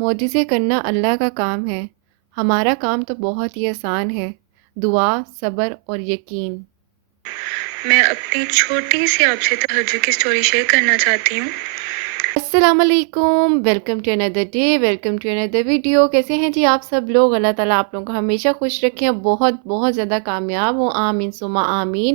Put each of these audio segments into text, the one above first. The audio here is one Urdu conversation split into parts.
معجزے کرنا اللہ کا کام ہے۔ ہمارا کام تو بہت ہی آسان ہے۔ دعا، صبر اور یقین۔ میں اپنی چھوٹی سی آپ سے تہجد کی سٹوری شیئر کرنا چاہتی ہوں۔ السلام علیکم، ویلکم ٹو اندر ڈے، ویلکم ٹو اندر ویڈیو۔ کیسے ہیں جی آپ سب لوگ؟ اللہ تعالیٰ آپ لوگوں کو ہمیشہ خوش رکھیں، بہت بہت زیادہ کامیاب ہوں، آمین ثم آمین۔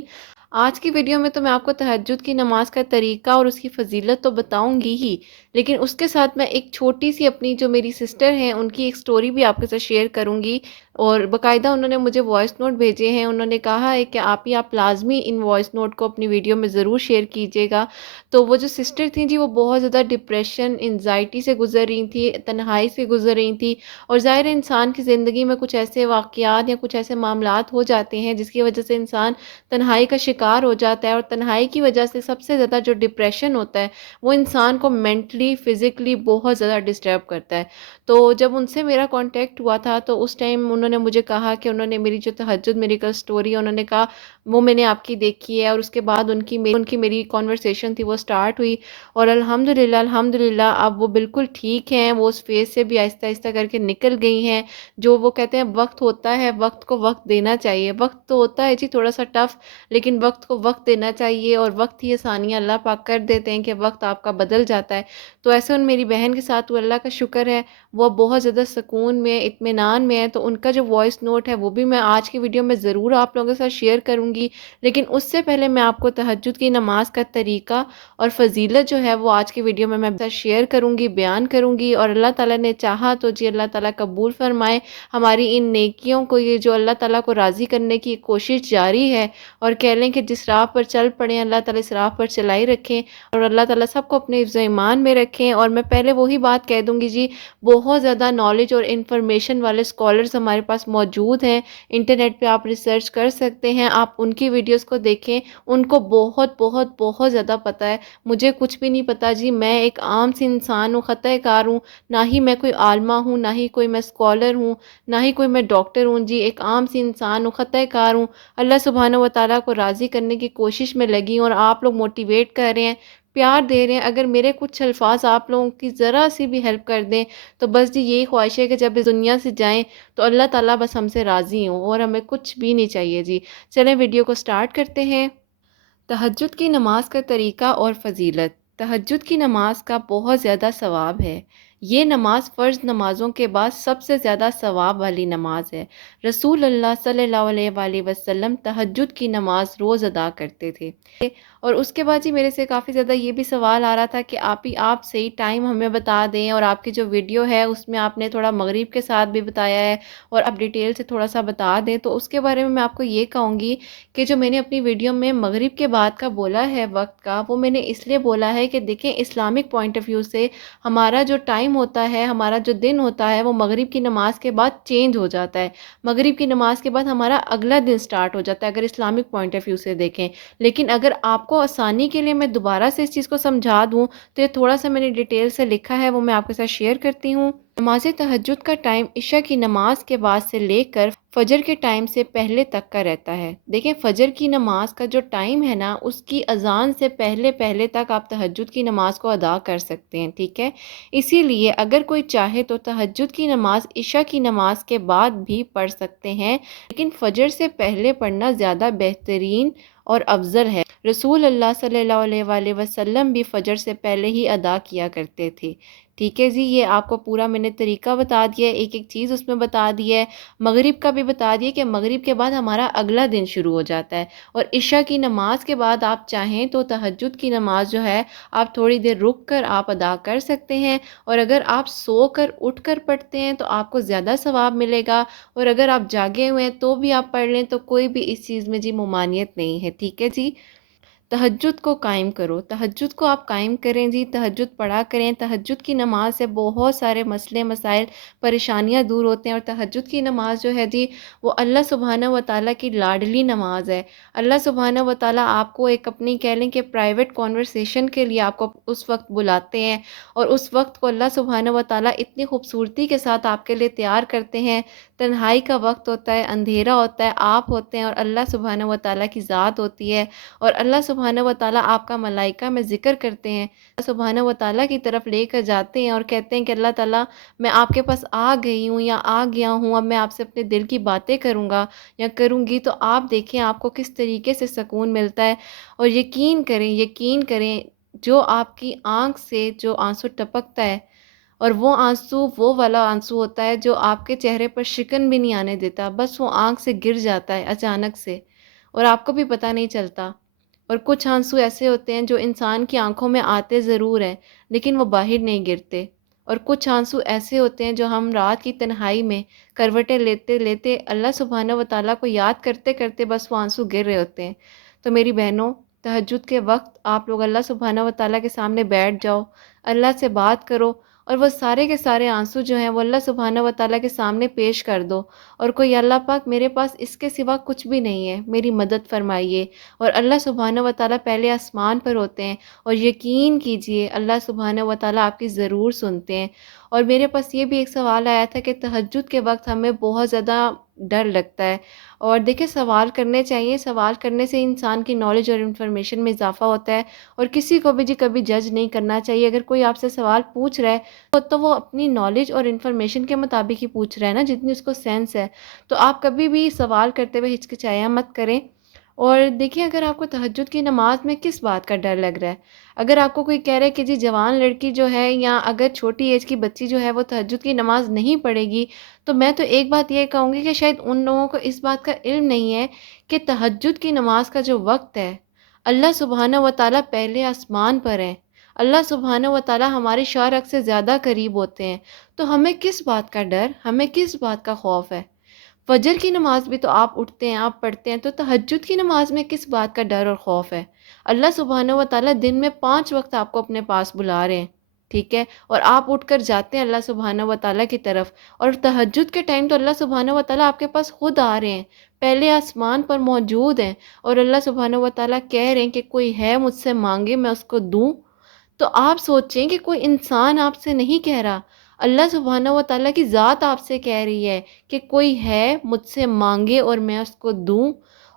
آج کی ویڈیو میں تو میں آپ کو تہجد کی نماز کا طریقہ اور اس کی فضیلت تو بتاؤں گی ہی، لیکن اس کے ساتھ میں ایک چھوٹی سی اپنی جو میری سسٹر ہیں ان کی ایک سٹوری بھی آپ کے ساتھ شیئر کروں گی، اور باقاعدہ انہوں نے مجھے وائس نوٹ بھیجے ہیں۔ انہوں نے کہا ہے کہ آپ لازمی ان وائس نوٹ کو اپنی ویڈیو میں ضرور شیئر کیجیے گا۔ تو وہ جو سسٹر تھیں جی، وہ بہت زیادہ ڈپریشن، انزائٹی سے گزر رہی تھی، تنہائی سے گزر رہی تھی، اور ظاہر ہے انسان کی زندگی میں کچھ ایسے واقعات یا کچھ ایسے معاملات ہو جاتے ہیں جس کی وجہ سے انسان تنہائی کا شکار ہو جاتا ہے، اور تنہائی کی وجہ سے سب سے زیادہ جو ڈپریشن ہوتا ہے وہ انسان کو مینٹلی فزیکلی بہت زیادہ ڈسٹرب کرتا ہے۔ تو جب ان سے میرا کانٹیکٹ ہوا تھا تو اس ٹائم انہوں نے مجھے کہا کہ انہوں نے میری جو تہجد میریکل سٹوری ہے، انہوں نے کہا وہ میں نے آپ کی دیکھی ہے، اور اس کے بعد ان کی میری کانورسیشن تھی وہ سٹارٹ ہوئی، اور الحمدللہ اب وہ بالکل ٹھیک ہیں، وہ اس فیز سے بھی آہستہ آہستہ کر کے نکل گئی ہیں۔ جو وہ کہتے ہیں وقت ہوتا ہے، وقت کو وقت دینا چاہیے۔ وقت تو ہوتا ہے جی تھوڑا سا ٹف، لیکن وقت کو وقت دینا چاہیے، اور وقت ہی آسانیاں اللہ پاک کر دیتے ہیں کہ وقت آپ کا بدل جاتا ہے۔ تو ایسے ان میری بہن کے ساتھ وہ اللہ کا شکر ہے، وہ بہت زیادہ سکون میں، اطمینان میں ہے۔ تو ان کا جو وائس نوٹ ہے وہ بھی میں آج کی ویڈیو میں ضرور آپ لوگوں کے ساتھ شیئر کروں گی، لیکن اس سے پہلے میں آپ کو تہجد کی نماز کا طریقہ اور فضیلت جو ہے وہ آج کی ویڈیو میں شیئر کروں گی، بیان کروں گی، اور اللہ تعالیٰ نے چاہا تو جی اللہ تعالیٰ قبول فرمائے ہماری ان نیکیوں کو۔ یہ جو اللہ تعالیٰ کو راضی کرنے کی کوشش جاری ہے، اور کہہ لیں کہ جس راہ پر چل پڑیں اللہ تعالیٰ اس راہ پر چلائی رکھیں، اور اللہ تعالیٰ سب کو اپنے حفظ و ایمان میں رکھیں۔ اور میں پہلے وہی بات کہہ دوں گی جی، بہت زیادہ نالج اور انفارمیشن والے اسکالرز ہمارے پاس موجود ہیں، انٹرنیٹ پہ آپ ریسرچ کر سکتے ہیں، آپ ان کی ویڈیوز کو دیکھیں، ان کو بہت بہت بہت زیادہ پتہ ہے۔ مجھے کچھ بھی نہیں پتہ جی، میں ایک عام سی انسان ہوں، خطۂ کار ہوں، نہ ہی میں کوئی عالمہ ہوں، نہ ہی کوئی میں اسکالر ہوں، نہ ہی کوئی میں ڈاکٹر ہوں جی، ایک عام سی انسان ہوں، خطۂ کار ہوں۔ اللہ سبحانہ و تعالیٰ کو راضی کرنے کی کوشش میں لگی ہوں، اور آپ لوگ موٹیویٹ کر رہے ہیں، پیار دے رہے ہیں۔ اگر میرے کچھ الفاظ آپ لوگوں کی ذرا سی بھی ہیلپ کر دیں تو بس جی یہی خواہش ہے کہ جب اس دنیا سے جائیں تو اللہ تعالیٰ بس ہم سے راضی ہوں، اور ہمیں کچھ بھی نہیں چاہیے جی۔ چلیں ویڈیو کو سٹارٹ کرتے ہیں۔ تہجد کی نماز کا طریقہ اور فضیلت۔ تہجد کی نماز کا بہت زیادہ ثواب ہے۔ یہ نماز فرض نمازوں کے بعد سب سے زیادہ ثواب والی نماز ہے۔ رسول اللہ صلی اللہ علیہ وآلہ وسلم تہجد کی نماز روز ادا کرتے تھے۔ اور اس کے بعد جی میرے سے کافی زیادہ یہ بھی سوال آ رہا تھا کہ آپ صحیح ٹائم ہمیں بتا دیں، اور آپ کی جو ویڈیو ہے اس میں آپ نے تھوڑا مغرب کے ساتھ بھی بتایا ہے، اور آپ ڈیٹیل سے تھوڑا سا بتا دیں۔ تو اس کے بارے میں آپ کو یہ کہوں گی کہ جو میں نے اپنی ویڈیو میں مغرب کے بعد کا بولا ہے وقت کا، وہ میں نے اس لیے بولا ہے کہ دیکھیں اسلامک پوائنٹ آف ویو سے ہمارا جو ٹائم ہوتا ہے، ہمارا جو دن ہوتا ہے، وہ مغرب کی نماز کے بعد چینج ہو جاتا ہے۔ مغرب کی نماز کے بعد ہمارا اگلا دن سٹارٹ ہو جاتا ہے اگر اسلامک پوائنٹ آف ویو سے دیکھیں۔ لیکن اگر آپ کو آسانی کے لیے میں دوبارہ سے اس چیز کو سمجھا دوں تو یہ تھوڑا سا میں نے ڈیٹیل سے لکھا ہے، وہ میں آپ کے ساتھ شیئر کرتی ہوں۔ نماز تہجد کا ٹائم عشاء کی نماز کے بعد سے لے کر فجر کے ٹائم سے پہلے تک کا رہتا ہے۔ دیکھیں فجر کی نماز کا جو ٹائم ہے نا، اس کی اذان سے پہلے تک آپ تہجد کی نماز کو ادا کر سکتے ہیں، ٹھیک ہے؟ اسی لیے اگر کوئی چاہے تو تہجد کی نماز عشاء کی نماز کے بعد بھی پڑھ سکتے ہیں، لیکن فجر سے پہلے پڑھنا زیادہ بہترین اور افضل ہے۔ رسول اللہ صلی اللہ علیہ وآلہ وسلم بھی فجر سے پہلے ہی ادا کیا کرتے تھے، ٹھیک ہے جی؟ یہ آپ کو پورا میں نے طریقہ بتا دیا ہے، ایک ایک چیز اس میں بتا دی ہے۔ مغرب کا بھی بتا دیا کہ مغرب کے بعد ہمارا اگلا دن شروع ہو جاتا ہے، اور عشاء کی نماز کے بعد آپ چاہیں تو تہجد کی نماز جو ہے آپ تھوڑی دیر رک کر آپ ادا کر سکتے ہیں، اور اگر آپ سو کر اٹھ کر پڑھتے ہیں تو آپ کو زیادہ ثواب ملے گا، اور اگر آپ جاگے ہوئے ہیں تو بھی آپ پڑھ لیں تو کوئی بھی اس چیز میں جی ممانعت نہیں ہے، ٹھیک ہے جی؟ تہجد کو قائم کرو، تہجد کو آپ قائم کریں جی، تہجد پڑھا کریں۔ تہجد کی نماز سے بہت سارے مسئلے مسائل پریشانیاں دور ہوتے ہیں، اور تہجد کی نماز جو ہے جی وہ اللہ سبحانہ و تعالیٰ کی لاڈلی نماز ہے۔ اللہ سبحانہ و تعالیٰ آپ کو ایک اپنی کہہ لیں کہ پرائیویٹ کنورسیشن کے لیے آپ کو اس وقت بلاتے ہیں، اور اس وقت کو اللہ سبحانہ و تعالیٰ اتنی خوبصورتی کے ساتھ آپ کے لیے تیار کرتے ہیں۔ تنہائی کا وقت ہوتا ہے، اندھیرا ہوتا ہے، آپ ہوتے ہیں، اور اللہ سبحانہ و تعالیٰ کی ذات ہوتی ہے، اور اللہ سبحانہ سبحانہ و تعالیٰ آپ کا ملائکہ میں ذکر کرتے ہیں، اللہ سبحانہ و تعالیٰ کی طرف لے کر جاتے ہیں اور کہتے ہیں کہ اللہ تعالیٰ میں آپ کے پاس آ گئی ہوں یا آ گیا ہوں، اب میں آپ سے اپنے دل کی باتیں کروں گا یا کروں گی، تو آپ دیکھیں آپ کو کس طریقے سے سکون ملتا ہے۔ اور یقین کریں جو آپ کی آنکھ سے جو آنسو ٹپکتا ہے، اور وہ آنسو وہ والا آنسو ہوتا ہے جو آپ کے چہرے پر شکن بھی نہیں آنے دیتا، بس وہ آنکھ سے گر جاتا ہے اچانک سے اور آپ کو بھی پتہ نہیں چلتا۔ اور کچھ آنسو ایسے ہوتے ہیں جو انسان کی آنکھوں میں آتے ضرور ہیں لیکن وہ باہر نہیں گرتے، اور کچھ آنسو ایسے ہوتے ہیں جو ہم رات کی تنہائی میں کروٹیں لیتے لیتے اللہ سبحانہ و تعالیٰ کو یاد کرتے کرتے بس وہ آنسو گر رہے ہوتے ہیں۔ تو میری بہنوں، تہجد کے وقت آپ لوگ اللہ سبحانہ و تعالیٰ کے سامنے بیٹھ جاؤ، اللہ سے بات کرو، اور وہ سارے کے سارے آنسو جو ہیں وہ اللہ سبحانہ و تعالیٰ کے سامنے پیش کر دو، اور کوئی اللہ پاک میرے پاس اس کے سوا کچھ بھی نہیں ہے، میری مدد فرمائیے۔ اور اللہ سبحانہ و تعالیٰ پہلے آسمان پر ہوتے ہیں، اور یقین کیجئے اللہ سبحانہ و تعالیٰ آپ کی ضرور سنتے ہیں۔ اور میرے پاس یہ بھی ایک سوال آیا تھا کہ تہجد کے وقت ہمیں بہت زیادہ ڈر لگتا ہے، اور دیکھیں سوال کرنے چاہیے، سوال کرنے سے انسان کی نالج اور انفارمیشن میں اضافہ ہوتا ہے، اور کسی کو بھی کبھی جج نہیں کرنا چاہیے۔ اگر کوئی آپ سے سوال پوچھ رہا ہے تو وہ اپنی نالج اور انفارمیشن کے مطابق ہی پوچھ رہا ہے نا، جتنی اس کو سینس ہے، تو آپ کبھی بھی سوال کرتے ہوئے ہچکچایا مت کریں۔ اور دیکھیں اگر آپ کو تہجد کی نماز میں کس بات کا ڈر لگ رہا ہے، اگر آپ کو کوئی کہہ رہا ہے کہ جی جوان لڑکی جو ہے یا اگر چھوٹی ایج کی بچی جو ہے وہ تہجد کی نماز نہیں پڑھے گی، تو میں تو ایک بات یہ کہوں گی کہ شاید ان لوگوں کو اس بات کا علم نہیں ہے کہ تہجد کی نماز کا جو وقت ہے، اللہ سبحانہ و تعالیٰ پہلے آسمان پر ہیں، اللہ سبحانہ و تعالیٰ ہمارے شارق سے زیادہ قریب ہوتے ہیں، تو ہمیں کس بات کا ڈر، ہمیں کس بات کا خوف ہے؟ فجر کی نماز بھی تو آپ اٹھتے ہیں، آپ پڑھتے ہیں، تو تہجد کی نماز میں کس بات کا ڈر اور خوف ہے؟ اللہ سبحانہ و تعالیٰ دن میں 5 وقت آپ کو اپنے پاس بلا رہے ہیں، ٹھیک ہے، اور آپ اٹھ کر جاتے ہیں اللہ سبحانہ و تعالیٰ کی طرف، اور تہجد کے ٹائم تو اللہ سبحانہ و تعالیٰ آپ کے پاس خود آ رہے ہیں، پہلے آسمان پر موجود ہیں، اور اللہ سبحانہ و تعالیٰ کہہ رہے ہیں کہ کوئی ہے مجھ سے مانگے میں اس کو دوں۔ تو آپ سوچیں کہ کوئی انسان آپ سے نہیں کہہ رہا، اللہ سبحانہ و تعالیٰ کی ذات آپ سے کہہ رہی ہے کہ کوئی ہے مجھ سے مانگے اور میں اس کو دوں۔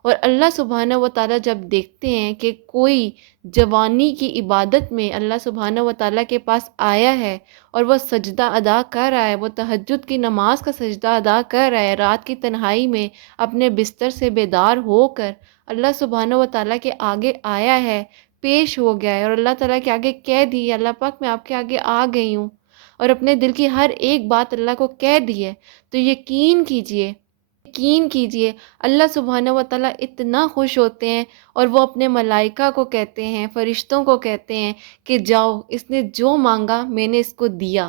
اور اللہ سبحانہ و تعالیٰ جب دیکھتے ہیں کہ کوئی جوانی کی عبادت میں اللہ سبحانہ و تعالیٰ کے پاس آیا ہے اور وہ سجدہ ادا کر رہا ہے، وہ تہجد کی نماز کا سجدہ ادا کر رہا ہے، رات کی تنہائی میں اپنے بستر سے بیدار ہو کر اللہ سبحانہ و تعالیٰ کے آگے آیا ہے، پیش ہو گیا ہے، اور اللہ تعالیٰ کے آگے کہہ دی، اللہ پاک میں آپ کے آگے آ گئی ہوں، اور اپنے دل کی ہر ایک بات اللہ کو کہہ دی ہے، تو یقین کیجئے اللہ سبحانہ و تعالیٰ اتنا خوش ہوتے ہیں، اور وہ اپنے ملائکہ کو کہتے ہیں، فرشتوں کو کہتے ہیں کہ جاؤ، اس نے جو مانگا میں نے اس کو دیا،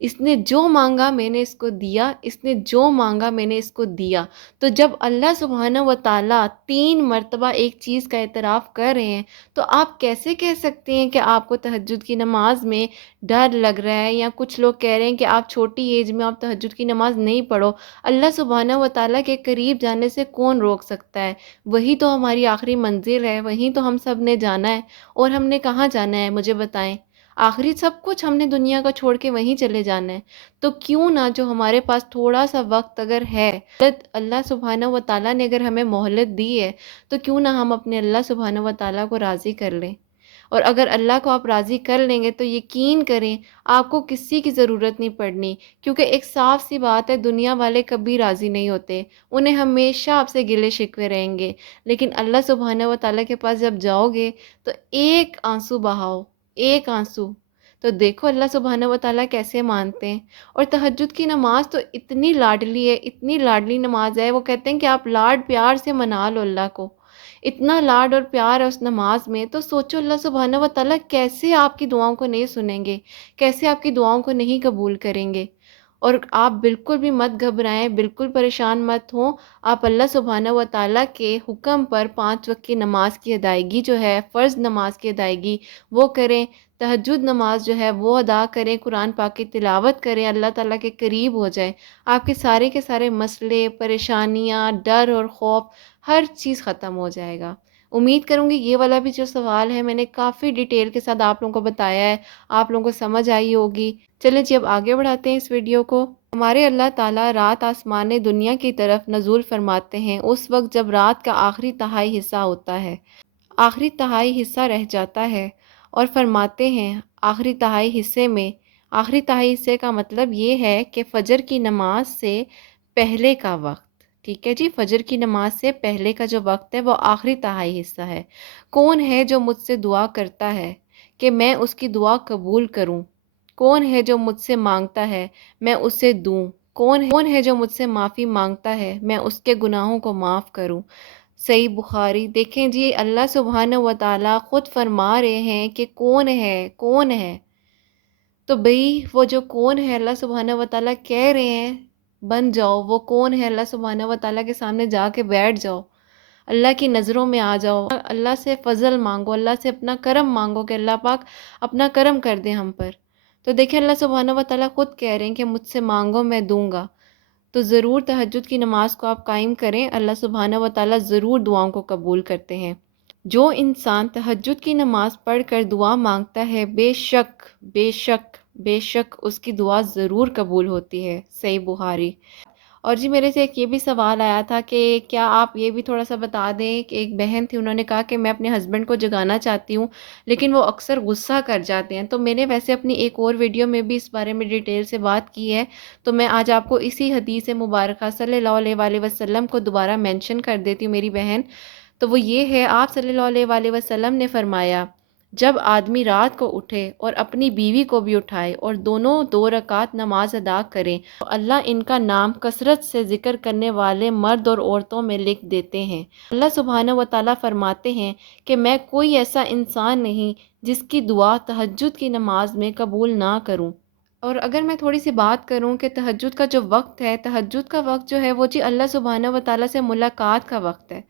اس نے جو مانگا میں نے اس کو دیا، اس نے جو مانگا میں نے اس کو دیا۔ تو جب اللہ سبحانہ و تعالیٰ 3 مرتبہ ایک چیز کا اعتراف کر رہے ہیں، تو آپ کیسے کہہ سکتے ہیں کہ آپ کو تہجد کی نماز میں ڈر لگ رہا ہے، یا کچھ لوگ کہہ رہے ہیں کہ آپ چھوٹی ایج میں آپ تہجد کی نماز نہیں پڑھو؟ اللہ سبحانہ و تعالیٰ کے قریب جانے سے کون روک سکتا ہے؟ وہی تو ہماری آخری منزل ہے، وہیں تو ہم سب نے جانا ہے، اور ہم نے کہاں جانا ہے مجھے بتائیں؟ آخری سب کچھ ہم نے دنیا کا چھوڑ کے وہیں چلے جانا ہے، تو کیوں نہ جو ہمارے پاس تھوڑا سا وقت اگر ہے، اللہ سبحانہ و تعالیٰ نے اگر ہمیں مہلت دی ہے، تو کیوں نہ ہم اپنے اللہ سبحانہ و تعالیٰ کو راضی کر لیں؟ اور اگر اللہ کو آپ راضی کر لیں گے تو یقین کریں آپ کو کسی کی ضرورت نہیں پڑنی، کیونکہ ایک صاف سی بات ہے، دنیا والے کبھی راضی نہیں ہوتے، انہیں ہمیشہ آپ سے گلے شکوے رہیں گے، لیکن اللہ سبحانہ و تعالیٰ کے پاس جب جاؤ گے تو ایک آنسو بہاؤ، ایک آنسو، تو دیکھو اللہ سبحانہ و تعالیٰ کیسے مانتے ہیں۔ اور تہجد کی نماز تو اتنی لاڈلی ہے، اتنی لاڈلی نماز ہے، وہ کہتے ہیں کہ آپ لاڈ پیار سے منا لو اللہ کو، اتنا لاڈ اور پیار ہے اس نماز میں، تو سوچو اللہ سبحانہ و تعالیٰ کیسے آپ کی دعاؤں کو نہیں سنیں گے، کیسے آپ کی دعاؤں کو نہیں قبول کریں گے۔ اور آپ بالکل بھی مت گھبرائیں، بالکل پریشان مت ہوں، آپ اللہ سبحانہ و تعالیٰ کے حکم پر 5 وقت کی نماز کی ادائیگی جو ہے، فرض نماز کی ادائیگی وہ کریں، تہجد نماز جو ہے وہ ادا کریں، قرآن پاک کی تلاوت کریں، اللہ تعالیٰ کے قریب ہو جائیں، آپ کے سارے مسئلے، پریشانیاں، ڈر اور خوف، ہر چیز ختم ہو جائے گا۔ امید کروں گی یہ والا بھی جو سوال ہے میں نے کافی ڈیٹیل کے ساتھ آپ لوگوں کو بتایا ہے، آپ لوگوں کو سمجھ آئی ہوگی۔ چلیں جی اب آگے بڑھاتے ہیں اس ویڈیو کو۔ ہمارے اللہ تعالیٰ رات آسمان دنیا کی طرف نزول فرماتے ہیں اس وقت جب رات کا آخری تہائی حصہ ہوتا ہے۔ آخری تہائی حصہ رہ جاتا ہے، اور فرماتے ہیں آخری تہائی حصے کا مطلب یہ ہے کہ فجر کی نماز سے پہلے کا وقت، ٹھیک ہے جی، فجر کی نماز سے پہلے کا جو وقت ہے وہ آخری تہائی حصہ ہے۔ کون ہے جو مجھ سے دعا کرتا ہے کہ میں اس کی دعا قبول کروں؟ کون ہے جو مجھ سے مانگتا ہے میں اسے دوں؟ کون ہے جو مجھ سے معافی مانگتا ہے میں اس کے گناہوں کو معاف کروں؟ صحیح بخاری۔ دیکھیں جی، اللہ سبحانہ و تعالیٰ خود فرما رہے ہیں کہ کون ہے، تو بھئی وہ جو کون ہے اللہ سبحانہ و تعالیٰ کہہ رہے ہیں بن جاؤ، وہ کون ہے اللہ سبحانہ و تعالیٰ کے سامنے جا کے بیٹھ جاؤ، اللہ کی نظروں میں آ جاؤ، اللہ سے فضل مانگو، اللہ سے اپنا کرم مانگو کہ اللہ پاک اپنا کرم کر دے ہم پر۔ تو دیکھیں اللہ سبحانہ و تعالیٰ خود کہہ رہے ہیں کہ مجھ سے مانگو میں دوں گا۔ تو ضرور تہجد کی نماز کو آپ قائم کریں، اللہ سبحانہ و تعالیٰ ضرور دعاؤں کو قبول کرتے ہیں۔ جو انسان تہجد کی نماز پڑھ کر دعا مانگتا ہے، بے شک اس کی دعا ضرور قبول ہوتی ہے، صحیح بخاری۔ اور جی میرے سے ایک یہ بھی سوال آیا تھا کہ کیا آپ یہ بھی تھوڑا سا بتا دیں کہ ایک بہن تھی، انہوں نے کہا کہ میں اپنے ہسبینڈ کو جگانا چاہتی ہوں لیکن وہ اکثر غصہ کر جاتے ہیں۔ تو میں نے ویسے اپنی ایک اور ویڈیو میں بھی اس بارے میں ڈیٹیل سے بات کی ہے، تو میں آج آپ کو اسی حدیث مبارکہ صلی اللہ علیہ وآلہ وسلم کو دوبارہ مینشن کر دیتی ہوں میری بہن۔ تو وہ یہ ہے، آپ صلی اللہ علیہ وآلہ وسلم نے فرمایا، جب آدمی رات کو اٹھے اور اپنی بیوی کو بھی اٹھائے اور دونوں 2 رکعت نماز ادا کریں تو اللہ ان کا نام کثرت سے ذکر کرنے والے مرد اور عورتوں میں لکھ دیتے ہیں۔ اللہ سبحانہ و تعالیٰ فرماتے ہیں کہ میں کوئی ایسا انسان نہیں جس کی دعا تہجد کی نماز میں قبول نہ کروں۔ اور اگر میں تھوڑی سی بات کروں کہ تہجد کا جو وقت ہے، تہجد کا وقت جو ہے وہ جی اللہ سبحانہ و تعالیٰ سے ملاقات کا وقت ہے،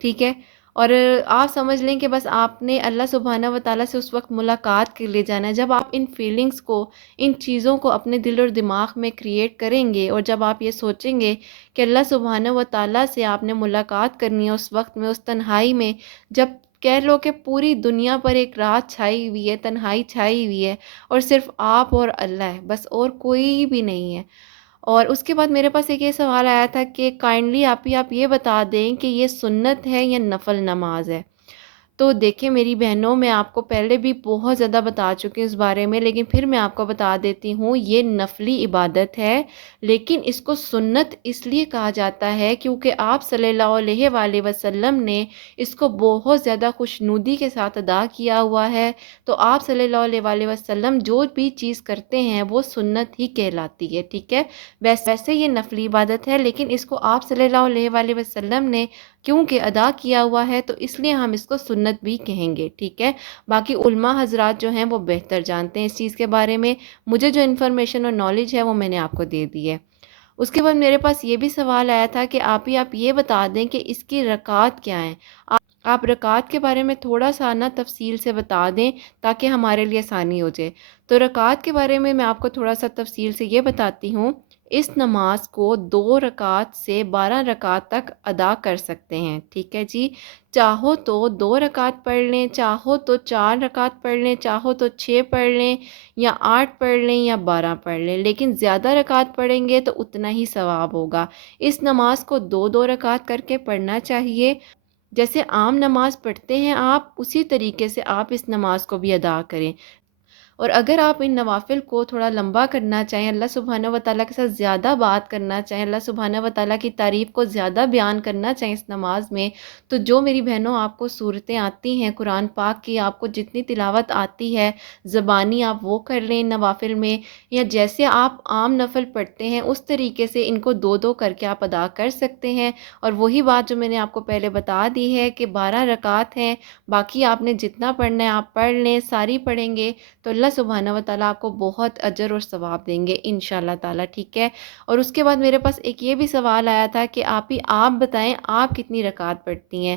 ٹھیک ہے؟ اور آپ سمجھ لیں کہ بس آپ نے اللہ سبحانہ و تعالیٰ سے اس وقت ملاقات کے لیے جانا ہے۔ جب آپ ان فیلنگز کو، ان چیزوں کو اپنے دل اور دماغ میں کریٹ کریں گے، اور جب آپ یہ سوچیں گے کہ اللہ سبحانہ و تعالیٰ سے آپ نے ملاقات کرنی ہے اس وقت میں، اس تنہائی میں، جب کہہ لو کہ پوری دنیا پر ایک رات چھائی ہوئی ہے، تنہائی چھائی ہوئی ہے، اور صرف آپ اور اللہ ہے، بس اور کوئی بھی نہیں ہے۔ اور اس کے بعد میرے پاس ایک یہ سوال آیا تھا کہ کائنڈلی آپ یہ بتا دیں کہ یہ سنت ہے یا نفل نماز ہے؟ تو دیکھیں میری بہنوں، میں آپ کو پہلے بھی بہت زیادہ بتا چکی ہوں اس بارے میں، لیکن پھر میں آپ کو بتا دیتی ہوں، یہ نفلی عبادت ہے، لیکن اس کو سنت اس لیے کہا جاتا ہے کیونکہ آپ صلی اللہ علیہ وآلہ وسلم نے اس کو بہت زیادہ خوشنودی کے ساتھ ادا کیا ہوا ہے۔ تو آپ صلی اللہ علیہ وآلہ وسلم جو بھی چیز کرتے ہیں وہ سنت ہی کہلاتی ہے، ٹھیک ہے؟ ویسے یہ نفلی عبادت ہے، لیکن اس کو آپ صلی اللہ علیہ وآلہ وسلم نے کیونکہ ادا کیا ہوا ہے تو اس لیے ہم اس کو سنت بھی کہیں گے، ٹھیک ہے؟ باقی علماء حضرات جو ہیں وہ بہتر جانتے ہیں اس چیز کے بارے میں، مجھے جو انفارمیشن اور نالج ہے وہ میں نے آپ کو دے دی ہے۔ اس کے بعد میرے پاس یہ بھی سوال آیا تھا کہ آپ یہ بتا دیں کہ اس کی رکعات کیا ہیں؟ آپ رکعات کے بارے میں تھوڑا سا نا تفصیل سے بتا دیں تاکہ ہمارے لیے آسانی ہو جائے۔ تو رکعات کے بارے میں آپ کو تھوڑا سا تفصیل سے یہ بتاتی ہوں، اس نماز کو 2 رکعت سے 12 رکعت تک ادا کر سکتے ہیں، ٹھیک ہے جی؟ چاہو تو 2 رکعت پڑھ لیں، چاہو تو 4 رکعت پڑھ لیں، چاہو تو 6 پڑھ لیں، یا 8 پڑھ لیں، یا 12 پڑھ لیں، لیکن زیادہ رکعت پڑھیں گے تو اتنا ہی ثواب ہوگا۔ اس نماز کو 2 رکعت کر کے پڑھنا چاہیے، جیسے عام نماز پڑھتے ہیں آپ، اسی طریقے سے آپ اس نماز کو بھی ادا کریں۔ اور اگر آپ ان نوافل کو تھوڑا لمبا کرنا چاہیں، اللہ سبحانہ و تعالیٰ کے ساتھ زیادہ بات کرنا چاہیں، اللہ سبحانہ و تعالیٰ کی تعریف کو زیادہ بیان کرنا چاہیں اس نماز میں، تو جو میری بہنوں آپ کو صورتیں آتی ہیں قرآن پاک کی، آپ کو جتنی تلاوت آتی ہے زبانی، آپ وہ کر لیں نوافل میں، یا جیسے آپ عام نفل پڑھتے ہیں اس طریقے سے ان کو 2 کر کے آپ ادا کر سکتے ہیں۔ اور وہی بات جو میں نے آپ کو پہلے بتا دی ہے کہ 12 رکعت ہیں، باقی آپ نے جتنا پڑھنا ہے آپ پڑھ لیں، ساری پڑھیں گے تو اللہ سبحانہ و تعالیٰ آپ کو بہت اجر اور ثواب دیں گے انشاءاللہ تعالیٰ، ٹھیک ہے؟ اور اس کے بعد میرے پاس ایک یہ بھی سوال آیا تھا کہ آپ بتائیں آپ کتنی رکعت پڑھتی ہیں؟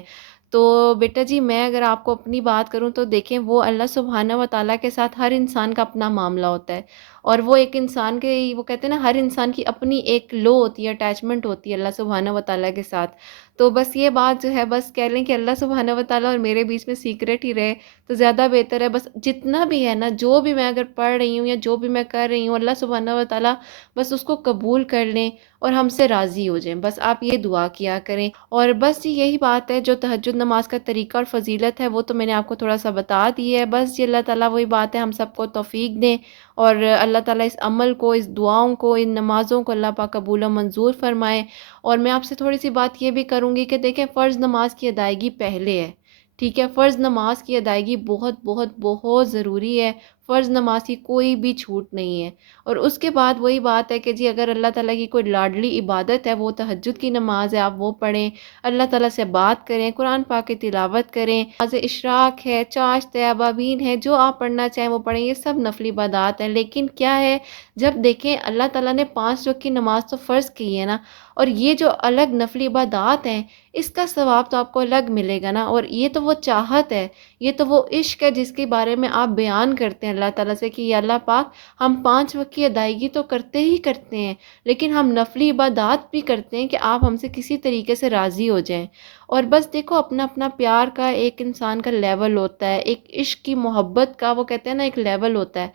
تو بیٹا جی، میں اگر آپ کو اپنی بات کروں تو دیکھیں، وہ اللہ سبحانہ و تعالیٰ کے ساتھ ہر انسان کا اپنا معاملہ ہوتا ہے، اور وہ ایک انسان کے، وہ کہتے ہیں نا ہر انسان کی اپنی ایک لو ہوتی ہے، اٹیچمنٹ ہوتی ہے اللہ سبحانہ و تعالیٰ کے ساتھ. تو بس یہ بات جو ہے، بس کہہ لیں کہ اللہ سبحانہ و تعالیٰ اور میرے بیچ میں سیکرٹ ہی رہے تو زیادہ بہتر ہے. بس جتنا بھی ہے نا، جو بھی میں اگر پڑھ رہی ہوں یا جو بھی میں کر رہی ہوں، اللہ سبحانہ و تعالیٰ بس اس کو قبول کر لیں اور ہم سے راضی ہو جائیں. بس آپ یہ دعا کیا کریں. اور بس جی یہی بات ہے. جو تہجد نماز کا طریقہ اور فضیلت ہے وہ تو میں نے آپ کو تھوڑا سا بتا دی ہے. بس جی اللہ تعالیٰ وہی بات ہے، ہم سب کو توفیق دیں اور اللہ تعالیٰ اس عمل کو، اس دعاؤں کو، ان نمازوں کو اللہ پاک قبول و منظور فرمائے. اور میں آپ سے تھوڑی سی بات یہ بھی کروں گی کہ دیکھیں، فرض نماز کی ادائیگی پہلے ہے، ٹھیک ہے. فرض نماز کی ادائیگی بہت بہت بہت ضروری ہے. فرض نماز کی کوئی بھی چھوٹ نہیں ہے. اور اس کے بعد وہی بات ہے کہ جی اگر اللہ تعالیٰ کی کوئی لاڈلی عبادت ہے وہ تہجد کی نماز ہے، آپ وہ پڑھیں، اللہ تعالیٰ سے بات کریں، قرآن پاک کی تلاوت کریں. نماز اشراق ہے، چاشت ہے، ابابین ہے، جو آپ پڑھنا چاہیں وہ پڑھیں. یہ سب نفلی عبادات ہیں. لیکن کیا ہے، جب دیکھیں اللہ تعالیٰ نے 5 وقت کی نماز تو فرض کی ہے نا، اور یہ جو الگ نفلی عبادات ہیں اس کا ثواب تو آپ کو الگ ملے گا نا. اور یہ تو وہ چاہت ہے، یہ تو وہ عشق ہے جس کے بارے میں آپ بیان کرتے ہیں اللہ تعالیٰ سے کہ یا اللہ پاک، ہم 5 وقت کی ادائیگی تو کرتے ہی کرتے ہیں، لیکن ہم نفلی عبادات بھی کرتے ہیں کہ آپ ہم سے کسی طریقے سے راضی ہو جائیں. اور بس دیکھو، اپنا اپنا پیار کا ایک انسان کا لیول ہوتا ہے، ایک عشق کی محبت کا وہ کہتے ہیں نا ایک لیول ہوتا ہے.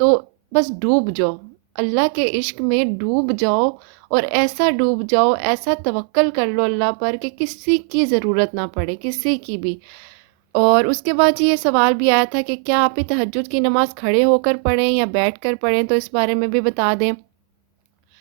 تو بس ڈوب جاؤ اللہ کے عشق میں، ڈوب جاؤ اور ایسا ڈوب جاؤ، ایسا توکل کر لو اللہ پر کہ کسی کی ضرورت نہ پڑے، کسی کی بھی. اور اس کے بعد یہ سوال بھی آیا تھا کہ کیا آپ ہی تہجد کی نماز کھڑے ہو کر پڑھیں یا بیٹھ کر پڑھیں، تو اس بارے میں بھی بتا دیں.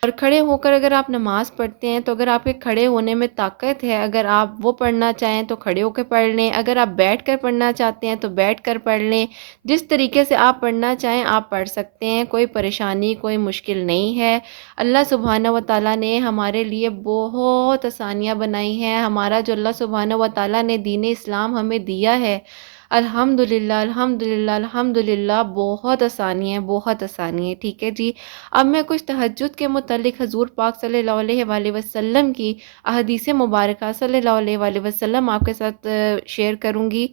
اور کھڑے ہو کر اگر آپ نماز پڑھتے ہیں تو اگر آپ کے کھڑے ہونے میں طاقت ہے، اگر آپ وہ پڑھنا چاہیں تو کھڑے ہو کے پڑھ لیں. اگر آپ بیٹھ کر پڑھنا چاہتے ہیں تو بیٹھ کر پڑھ لیں. جس طریقے سے آپ پڑھنا چاہیں آپ پڑھ سکتے ہیں، کوئی پریشانی، کوئی مشکل نہیں ہے. اللہ سبحانہ و تعالیٰ نے ہمارے لیے بہت آسانیاں بنائی ہیں. ہمارا جو اللہ سبحانہ و تعالیٰ نے دین اسلام ہمیں دیا ہے، الحمدللہ الحمدللہ الحمدللہ، بہت آسانی ہے، بہت آسانی ہے. ٹھیک ہے جی. اب میں کچھ تہجد کے متعلق حضور پاک صلی اللہ علیہ وآلہ وسلم کی احادیث مبارکہ صلی اللہ علیہ وآلہ وسلم آپ کے ساتھ شیئر کروں گی.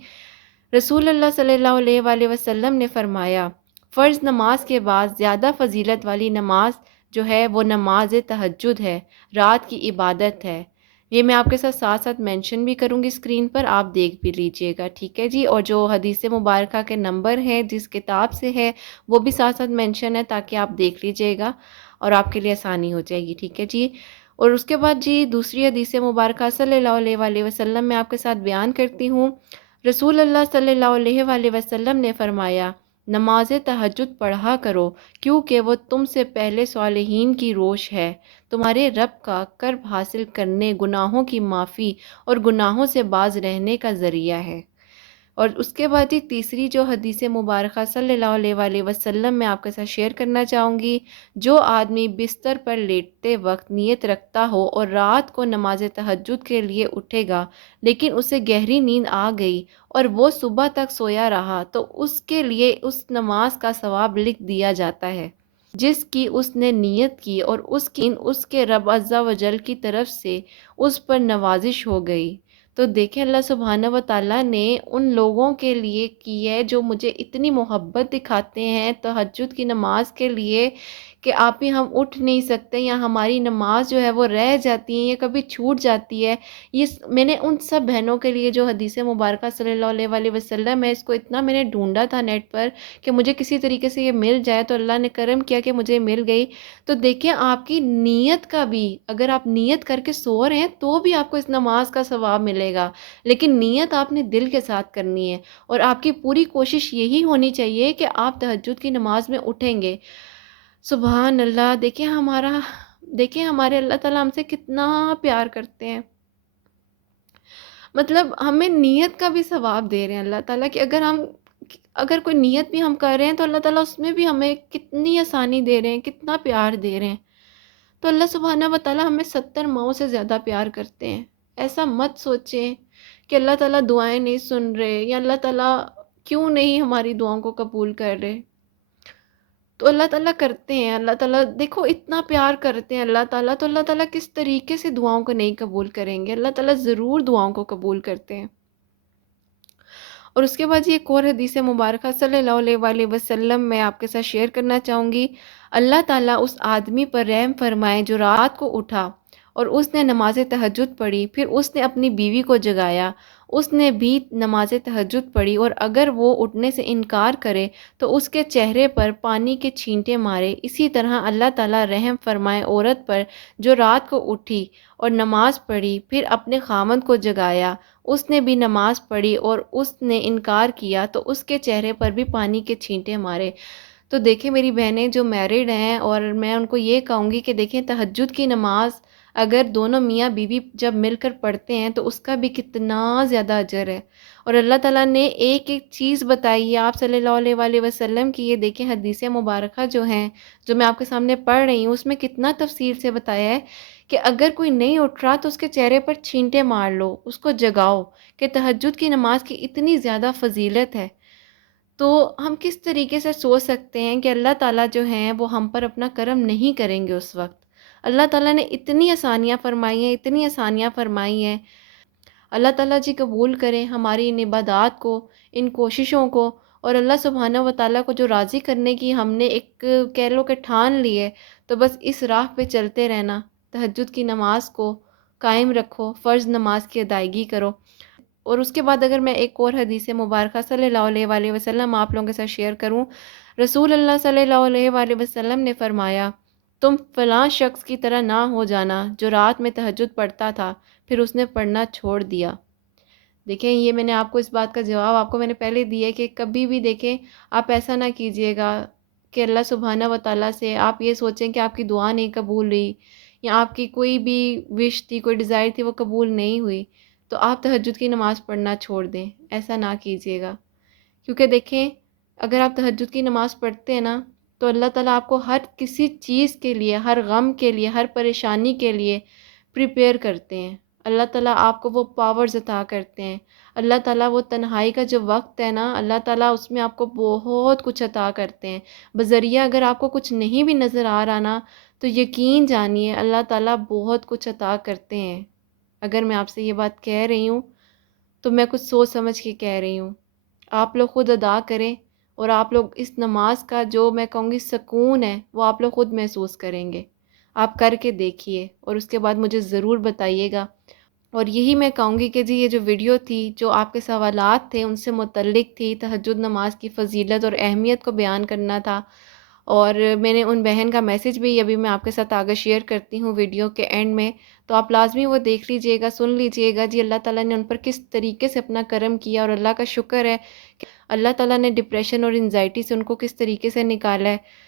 رسول اللہ صلی اللہ علیہ وآلہ وسلم نے فرمایا، فرض نماز کے بعد زیادہ فضیلت والی نماز جو ہے وہ نماز تہجد ہے، رات کی عبادت ہے. یہ میں آپ کے ساتھ ساتھ ساتھ مینشن بھی کروں گی اسکرین پر، آپ دیکھ بھی لیجئے گا. ٹھیک ہے جی. اور جو حدیث مبارکہ کے نمبر ہیں جس کتاب سے ہے وہ بھی ساتھ ساتھ مینشن ہے تاکہ آپ دیکھ لیجئے گا اور آپ کے لیے آسانی ہو جائے گی. ٹھیک ہے جی. اور اس کے بعد جی دوسری حدیث مبارکہ صلی اللہ علیہ وآلہ وسلم میں آپ کے ساتھ بیان کرتی ہوں. رسول اللہ صلی اللہ علیہ وآلہ وسلم نے فرمایا، نماز تہجد پڑھا کرو کیونکہ وہ تم سے پہلے صالحین کی روش ہے، تمہارے رب کا قرب حاصل کرنے، گناہوں کی معافی اور گناہوں سے باز رہنے کا ذریعہ ہے. اور اس کے بعد ہی تیسری جو حدیث مبارکہ صلی اللہ علیہ وآلہ وسلم میں آپ کے ساتھ شیئر کرنا چاہوں گی، جو آدمی بستر پر لیٹتے وقت نیت رکھتا ہو اور رات کو نماز تہجد کے لیے اٹھے گا لیکن اسے گہری نیند آ گئی اور وہ صبح تک سویا رہا تو اس کے لیے اس نماز کا ثواب لکھ دیا جاتا ہے جس کی اس نے نیت کی، اور اس کے رب عز و جل کی طرف سے اس پر نوازش ہو گئی. تو دیکھیں اللہ سبحانہ و تعالیٰ نے ان لوگوں کے لیے کی ہے جو مجھے اتنی محبت دکھاتے ہیں تہجد کی نماز کے لیے کہ آپ ہی ہم اٹھ نہیں سکتے یا ہماری نماز جو ہے وہ رہ جاتی ہے یا کبھی چھوٹ جاتی ہے. میں نے ان سب بہنوں کے لیے جو حدیث مبارکہ صلی اللہ علیہ وآلہ وسلم ہے، اس کو اتنا میں نے ڈھونڈا تھا نیٹ پر کہ مجھے کسی طریقے سے یہ مل جائے، تو اللہ نے کرم کیا کہ مجھے مل گئی. تو دیکھیں آپ کی نیت کا بھی، اگر آپ نیت کر کے سو رہے ہیں تو بھی آپ کو اس نماز کا ثواب ملے گا، لیکن نیت آپ نے دل کے ساتھ کرنی ہے اور آپ کی پوری کوشش یہی ہونی چاہیے کہ آپ تہجد کی نماز میں اٹھیں گے. سبحان اللہ. دیکھیں ہمارے اللہ تعالیٰ ہم سے کتنا پیار کرتے ہیں، مطلب ہمیں نیت کا بھی ثواب دے رہے ہیں اللہ تعالیٰ کہ اگر کوئی نیت بھی ہم کر رہے ہیں تو اللہ تعالیٰ اس میں بھی ہمیں کتنی آسانی دے رہے ہیں، کتنا پیار دے رہے ہیں. تو اللہ سبحانہ و تعالیٰ ہمیں 70 ماؤں سے زیادہ پیار کرتے ہیں. ایسا مت سوچیں کہ اللہ تعالیٰ دعائیں نہیں سن رہے یا اللہ تعالیٰ کیوں نہیں ہماری دعاؤں کو قبول کر رہے. تو اللہ تعالیٰ کرتے ہیں. اللہ تعالیٰ دیکھو اتنا پیار کرتے ہیں اللہ تعالیٰ، تو اللہ تعالیٰ کس طریقے سے دعاؤں کو نہیں قبول کریں گے؟ اللہ تعالیٰ ضرور دعاؤں کو قبول کرتے ہیں. اور اس کے بعد یہ ایک اور حدیث مبارکہ صلی اللہ علیہ وسلم میں آپ کے ساتھ شیئر کرنا چاہوں گی۔ اللہ تعالیٰ اس آدمی پر رحم فرمائے جو رات کو اٹھا اور اس نے نماز تہجد پڑھی، پھر اس نے اپنی بیوی کو جگایا، اس نے بھی نماز تہجد پڑھی، اور اگر وہ اٹھنے سے انکار کرے تو اس کے چہرے پر پانی کے چھینٹے مارے۔ اسی طرح اللہ تعالیٰ رحم فرمائے عورت پر جو رات کو اٹھی اور نماز پڑھی، پھر اپنے خامند کو جگایا، اس نے بھی نماز پڑھی اور اس نے انکار کیا تو اس کے چہرے پر بھی پانی کے چھینٹے مارے۔ تو دیکھیں میری بہنیں جو میرڈ ہیں، اور میں ان کو یہ کہوں گی کہ دیکھیں تہجد کی نماز اگر دونوں میاں بیوی جب مل کر پڑھتے ہیں تو اس کا بھی کتنا زیادہ اجر ہے، اور اللہ تعالیٰ نے ایک ایک چیز بتائی ہے آپ صلی اللہ علیہ وسلم کی۔ یہ دیکھیں حدیث مبارکہ جو ہیں جو میں آپ کے سامنے پڑھ رہی ہوں، اس میں کتنا تفصیل سے بتایا ہے کہ اگر کوئی نہیں اٹھ رہا تو اس کے چہرے پر چھینٹے مار لو، اس کو جگاؤ، کہ تہجد کی نماز کی اتنی زیادہ فضیلت ہے۔ تو ہم کس طریقے سے سوچ سکتے ہیں کہ اللہ تعالیٰ جو ہیں وہ ہم پر اپنا کرم نہیں کریں گے اس وقت۔ اللہ تعالیٰ نے اتنی آسانیاں فرمائی ہیں، اتنی آسانیاں فرمائی ہیں۔ اللہ تعالیٰ جی قبول کریں ہماری ان عبادات کو، ان کوششوں کو، اور اللہ سبحانہ و تعالیٰ کو جو راضی کرنے کی ہم نے ایک کہہ لو کہ ٹھان لی ہے، تو بس اس راہ پہ چلتے رہنا۔ تہجد کی نماز کو قائم رکھو، فرض نماز کی ادائیگی کرو۔ اور اس کے بعد اگر میں ایک اور حدیث مبارکہ صلی اللہ علیہ وسلم آپ لوگوں کے ساتھ شیئر کروں، رسول اللہ صلی اللہ علیہ وسلم نے فرمایا، تم فلاں شخص کی طرح نہ ہو جانا جو رات میں تہجد پڑھتا تھا پھر اس نے پڑھنا چھوڑ دیا۔ دیکھیں یہ میں نے آپ کو اس بات کا جواب آپ کو میں نے پہلے دیا ہے کہ کبھی بھی دیکھیں آپ ایسا نہ کیجئے گا کہ اللہ سبحانہ و تعالیٰ سے آپ یہ سوچیں کہ آپ کی دعا نہیں قبول ہوئی، یا آپ کی کوئی بھی وش تھی، کوئی ڈیزائر تھی وہ قبول نہیں ہوئی، تو آپ تہجد کی نماز پڑھنا چھوڑ دیں۔ ایسا نہ کیجیے گا، کیونکہ دیکھیں اگر آپ تہجد کی نماز پڑھتے ہیں نا تو اللہ تعالیٰ آپ کو ہر کسی چیز کے لیے، ہر غم کے لیے، ہر پریشانی کے لیے پریپیئر کرتے ہیں۔ اللہ تعالیٰ آپ کو وہ پاورز عطا کرتے ہیں۔ اللہ تعالیٰ وہ تنہائی کا جو وقت ہے نا، اللہ تعالیٰ اس میں آپ کو بہت کچھ عطا کرتے ہیں۔ بذریعہ اگر آپ کو کچھ نہیں بھی نظر آ رہا نا تو یقین جانیے اللہ تعالیٰ بہت کچھ عطا کرتے ہیں۔ اگر میں آپ سے یہ بات کہہ رہی ہوں تو میں کچھ سوچ سمجھ کے کہہ رہی ہوں۔ آپ لوگ خود ادا کریں، اور آپ لوگ اس نماز کا جو میں کہوں گی سکون ہے وہ آپ لوگ خود محسوس کریں گے۔ آپ کر کے دیکھیے اور اس کے بعد مجھے ضرور بتائیے گا۔ اور یہی میں کہوں گی کہ جی یہ جو ویڈیو تھی جو آپ کے سوالات تھے ان سے متعلق تھی، تہجد نماز کی فضیلت اور اہمیت کو بیان کرنا تھا، اور میں نے ان بہن کا میسج بھی ابھی میں آپ کے ساتھ آگے شیئر کرتی ہوں ویڈیو کے اینڈ میں، تو آپ لازمی وہ دیکھ لیجئے گا، سن لیجئے گا جی اللہ تعالیٰ نے ان پر کس طریقے سے اپنا کرم کیا، اور اللہ کا شکر ہے کہ اللہ تعالیٰ نے ڈپریشن اور انزائٹی سے ان کو کس طریقے سے نکالا ہے۔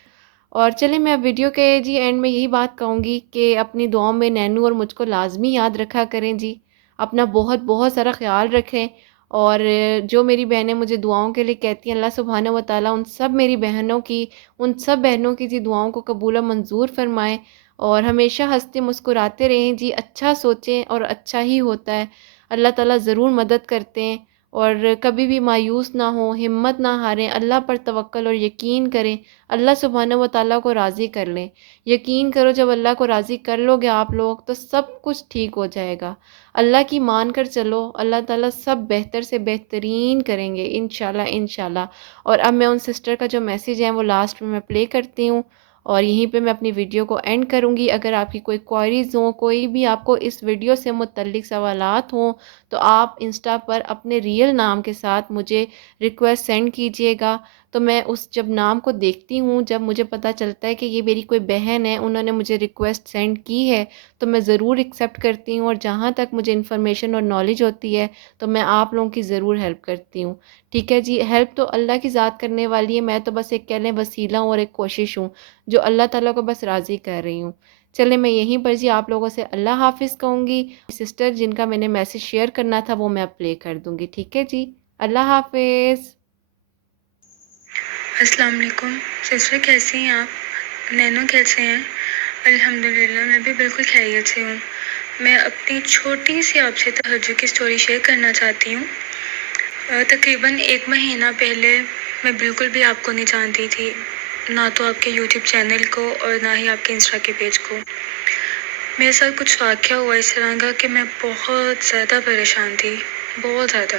اور چلیں میں اب ویڈیو کے جی اینڈ میں یہی بات کہوں گی کہ اپنی دعاؤں میں نینو اور مجھ کو لازمی یاد رکھا کریں جی، اپنا بہت بہت سارا خیال رکھیں، اور جو میری بہنیں مجھے دعاؤں کے لیے کہتی ہیں اللہ سبحانہ و تعالیٰ ان سب میری بہنوں کی، ان سب بہنوں کی جی دعاؤں کو قبول و منظور فرمائیں، اور ہمیشہ ہنستے مسکراتے رہیں جی، اچھا سوچیں اور اچھا ہی ہوتا ہے۔ اللہ تعالیٰ ضرور مدد کرتے ہیں، اور کبھی بھی مایوس نہ ہوں، ہمت نہ ہاریں، اللہ پر توکل اور یقین کریں، اللہ سبحانہ و تعالیٰ کو راضی کر لیں۔ یقین کرو جب اللہ کو راضی کر لو گے آپ لوگ تو سب کچھ ٹھیک ہو جائے گا۔ اللہ کی مان کر چلو، اللہ تعالیٰ سب بہتر سے بہترین کریں گے انشاءاللہ انشاءاللہ۔ اور اب میں ان سسٹر کا جو میسیج ہے وہ لاسٹ میں پلے کرتی ہوں، اور یہیں پہ میں اپنی ویڈیو کو اینڈ کروں گی۔ اگر آپ کی کوئی کوائریز ہوں، کوئی بھی آپ کو اس ویڈیو سے متعلق سوالات ہوں تو آپ انسٹا پر اپنے ریئل نام کے ساتھ مجھے ریکویسٹ سینڈ کیجئے گا، تو میں اس جب نام کو دیکھتی ہوں، جب مجھے پتہ چلتا ہے کہ یہ میری کوئی بہن ہے انہوں نے مجھے ریکویسٹ سینڈ کی ہے تو میں ضرور ایکسیپٹ کرتی ہوں، اور جہاں تک مجھے انفارمیشن اور نالج ہوتی ہے تو میں آپ لوگوں کی ضرور ہیلپ کرتی ہوں۔ ٹھیک ہے جی، ہیلپ تو اللہ کی ذات کرنے والی ہے، میں تو بس ایک کہہ لیں وسیلہ ہوں اور ایک کوشش ہوں جو اللہ تعالیٰ کو بس راضی کر رہی ہوں۔ چلے میں یہیں پر جی آپ لوگوں سے اللہ حافظ کہوں گی۔ سسٹر جن کا میں نے میسیج شیئر کرنا تھا وہ میں اب پلے کر دوں گی، ٹھیک ہے جی، اللہ حافظ۔ السلام علیکم سسٹر، کیسی ہیں آپ؟ نینو کیسے ہیں؟ الحمدللہ میں بھی بالکل خیریت سے ہوں۔ میں اپنی چھوٹی سی آپ سے تہجد کی سٹوری شیئر کرنا چاہتی ہوں۔ تقریباً 1 مہینہ پہلے میں بالکل بھی آپ کو نہیں جانتی تھی، نہ تو آپ کے یوٹیوب چینل کو اور نہ ہی آپ کے انسٹا کے پیج کو۔ میرے ساتھ کچھ واقعہ ہوا اس طرح کا کہ میں بہت زیادہ پریشان تھی، بہت زیادہ۔